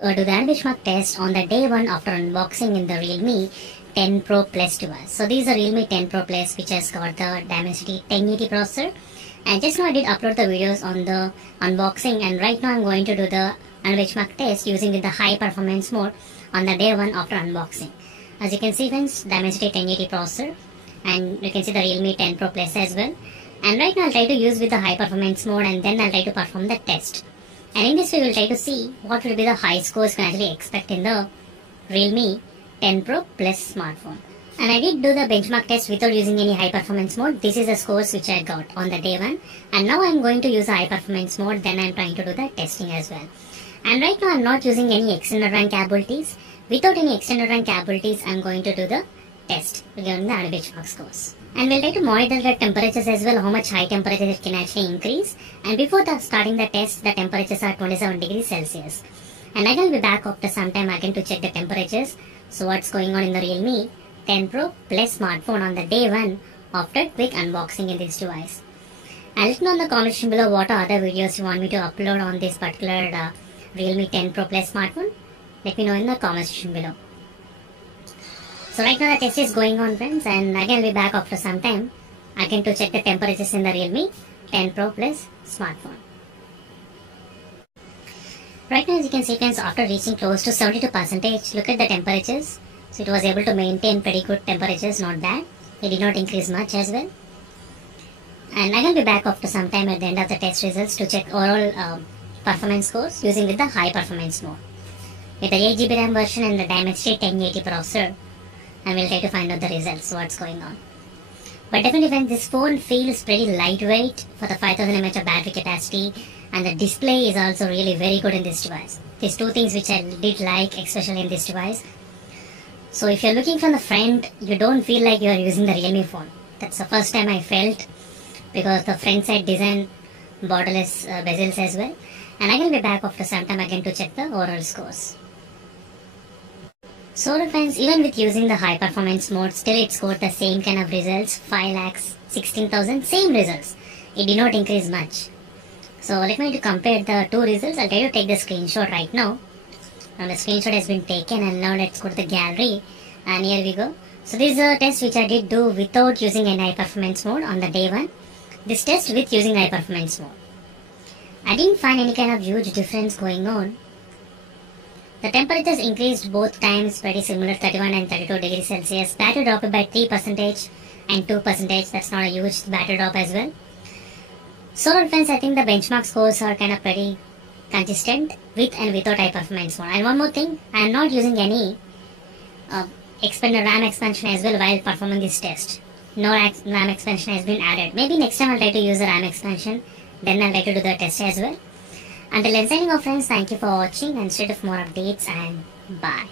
Do the benchmark test on the day one after unboxing in the Realme 10 Pro Plus device. So this is a Realme 10 Pro Plus which has got the Dimensity 1080 processor, and just now I did upload the videos on the unboxing, and right now I'm going to do the benchmark test using the high performance mode on the day one after unboxing. As you can see friends, Dimensity 1080 processor, and you can see the Realme 10 Pro Plus as well. And right now I'll try to use with the high performance mode, and then I'll try to perform the test. And in this way we'll try to see what will be the high scores you can actually expect in the Realme 10 Pro Plus smartphone. And I did do the benchmark test without using any high performance mode. This is the scores which I got on the day one. And now I'm going to use the high performance mode, then I'm trying to do the testing as well. And right now I'm not using any external RAM capabilities. Without any external RAM capabilities, I'm going to do the test regarding the benchmark scores. And we'll try to monitor the temperatures as well, how much high temperature it can actually increase. And before starting the test, the temperatures are 27 degrees Celsius. And I will be back after some time again to check the temperatures. So what's going on in the Realme 10 Pro Plus smartphone on the day one after quick unboxing in this device. And let me know in the comment section below what are other videos you want me to upload on this particular Realme 10 Pro Plus smartphone. Let me know in the comment section below. So right now the test is going on friends, and again I'll be back after some time again to check the temperatures in the Realme 10 Pro Plus smartphone. Right now as you can see friends, after reaching close to 72%, look at the temperatures. So it was able to maintain pretty good temperatures, not bad. It did not increase much as well. And I will be back after some time at the end of the test results to check overall performance scores using with the high performance mode. With the 8GB RAM version and the Dimensity 1080 processor, and we'll try to find out the results, what's going on. But definitely friends, this phone feels pretty lightweight for the 5000 mAh of battery capacity, and the display is also really very good in this device. These two things which I did like especially in this device. So if you're looking from the front, you don't feel like you are using the Realme phone. That's the first time I felt, because the front side design borderless bezels as well. And I will be back after some time again to check the overall scores. So friends, even with using the high performance mode, still it scored the same kind of results, 5,16,000, same results. It did not increase much. So let me to compare the two results. I'll try to take the screenshot right now. Now the screenshot has been taken, and now let's go to the gallery, and here we go. So this is a test which I did do without using any high performance mode on the day one. This test with using high performance mode. I didn't find any kind of huge difference going on. The temperatures increased both times pretty similar, 31 and 32 degrees Celsius. Battery dropped by 3% and 2%. That's not a huge battery drop as well. So friends, I think the benchmark scores are kind of pretty consistent with and without high performance mode. And one more thing, I am not using any expanded RAM expansion as well while performing this test. No RAM expansion has been added. Maybe next time I'll try to use the RAM expansion, then I'll try to do the test as well. Until then, signing off friends, thank you for watching, and stay tuned for more updates, and bye.